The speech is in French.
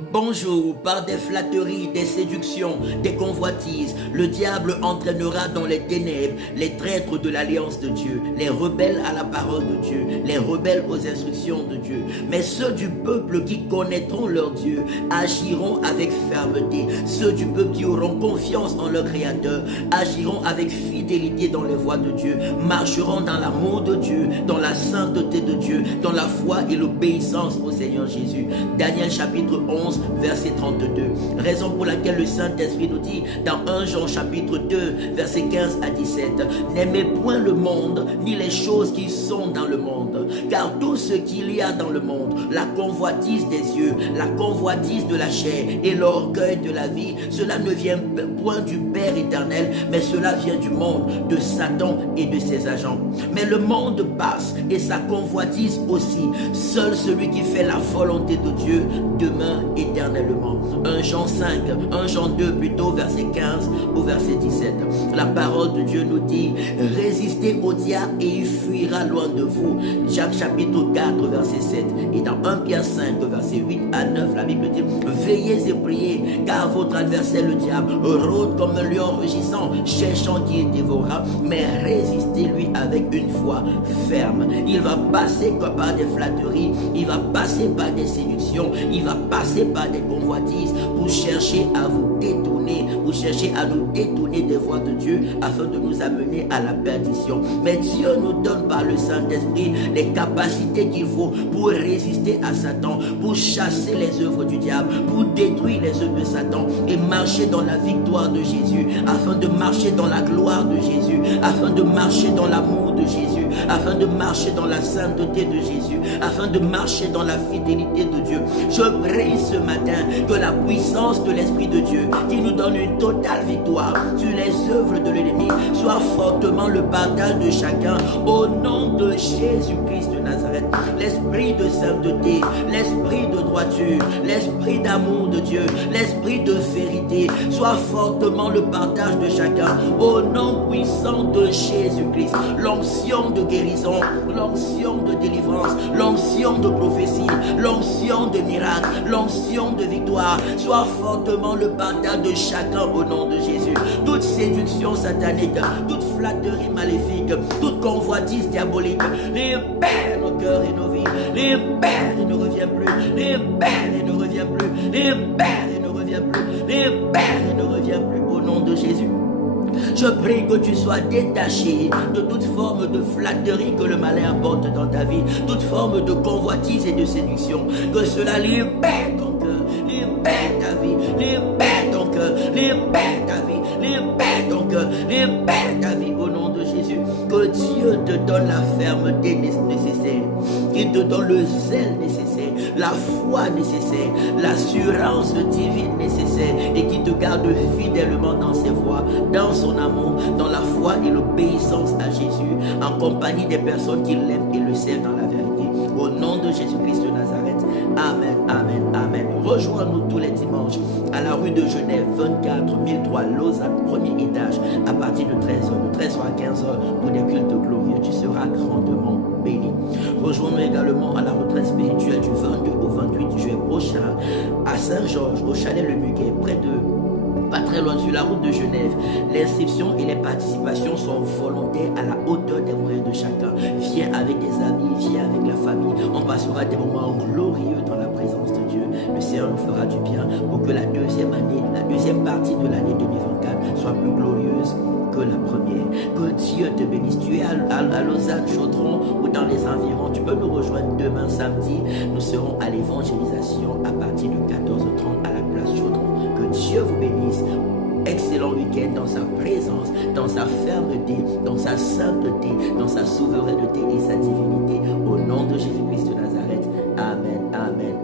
Bonjour, par des flatteries, des séductions, des convoitises, le diable entraînera dans les ténèbres les traîtres de l'alliance de Dieu, les rebelles à la parole de Dieu, les rebelles aux instructions de Dieu. Mais ceux du peuple qui connaîtront leur Dieu agiront avec fermeté. Ceux du peuple qui auront confiance en leur Créateur agiront avec fidélité dans les voies de Dieu, marcheront dans l'amour de Dieu, dans la sainteté de Dieu, dans la foi et l'obéissance au Seigneur Jésus. Daniel chapitre 11, verset 32. Raison pour laquelle le Saint-Esprit nous dit dans 1 Jean chapitre 2, verset 15 à 17, n'aimez point le monde, ni les choses qui sont dans le monde, car tout ce qu'il y a dans le monde, la convoitise des yeux, la convoitise de la chair et l'orgueil de la vie, cela ne vient point du Père éternel, mais cela vient du monde, de Satan et de ses agents. Mais le monde passe et sa convoitise aussi. Seul celui qui fait la volonté de Dieu demeure éternellement. 1 Jean 5, 1 Jean 2 plutôt, verset 15 au verset 17. La parole de Dieu nous dit, résistez au diable et il fuira loin de vous. Jacques chapitre 4, verset 7. Et dans 1 Pierre 5, verset 8 à 9, la Bible dit, veillez et priez, car votre adversaire le diable rôde comme un lion rugissant, cherchant qui est dévorant, mais résistez-lui avec une foi ferme. Il va passer par des flatteries, il va passer par des séductions, il va passer par des convoitises pour chercher à vous détourner, pour chercher à nous détourner des voies de Dieu afin de nous amener à la perdition. Mais Dieu nous donne par le Saint-Esprit les capacités qu'il faut pour résister à Satan, pour chasser les œuvres du diable, pour détruire les œuvres de Satan et marcher dans la victoire de Jésus, afin de marcher dans la gloire de Jésus, afin de marcher dans l'amour de Jésus, afin de marcher dans la sainteté de Jésus, afin de marcher dans la fidélité de Dieu. Je prie ce matin que la puissance de l'Esprit de Dieu qui nous donne une totale victoire sur les œuvres de l'ennemi soit fortement le partage de chacun au nom de Jésus-Christ de Nazareth. L'esprit de sainteté, l'esprit de droiture, l'esprit d'amour de Dieu, l'esprit de vérité soit fortement le partage de chacun au nom puissant de Jésus-Christ. L'onction de guérison, l'onction de délivrance, l'onction de prophétie, l'onction de miracle, l'onction de victoire soit fortement le partage de chacun au nom de Jésus. Toute séduction satanique, toute flatterie maléfique, toute convoitise diabolique, libère nos cœurs et nos vies, libère et ne revient plus, libère et ne revient plus, libère et ne revient plus, libère et ne revient plus au nom de Jésus. Je prie que tu sois détaché de toute forme de flatterie que le malin apporte dans ta vie, toute forme de convoitise et de séduction. Que cela libère ton cœur, libère ta vie, libère ton cœur, libère ta vie, libère ton cœur, libère ta vie au nom de Jésus. Que Dieu te donne la fermeté nécessaire, qu'il te donne le zèle nécessaire, la foi nécessaire, l'assurance divine nécessaire et qui te garde fidèlement dans ses voies, dans son amour, dans la foi et l'obéissance à Jésus, en compagnie des personnes qui l'aiment et le servent dans la vérité. Au nom de Jésus-Christ de Nazareth. Amen, amen, amen. Rejoins-nous tous les dimanches à la rue de Genève, 24 1003 Lausanne, premier étage, à partir de 13h, de 13h à 15h pour des cultes glorieux. Tu seras grandement béni. Rejoins-nous également à la retraite spirituelle du 22 au 28 juillet prochain à Saint-Georges, au Chalet Le Muguet, près de pas très loin sur la route de Genève. L'inscription et les participations sont volontaires à la hauteur des moyens de chacun. Viens avec des amis, viens avec la famille. On passera des moments glorieux dans la présence de Dieu. Le Seigneur nous fera du bien pour que la deuxième année, la deuxième partie de l'année 2024 soit plus glorieuse que la première. Que Dieu te bénisse. Tu es à Lausanne, Chaudron ou dans les environs. Tu peux nous rejoindre demain samedi. Nous serons à l'évangélisation à partir de 14h30 à la place Chaudron. Que Dieu vous bénisse. Excellent week-end dans sa présence, dans sa fermeté, dans sa sainteté, dans sa souveraineté et sa divinité. Au nom de Jésus-Christ de Nazareth. Amen, amen.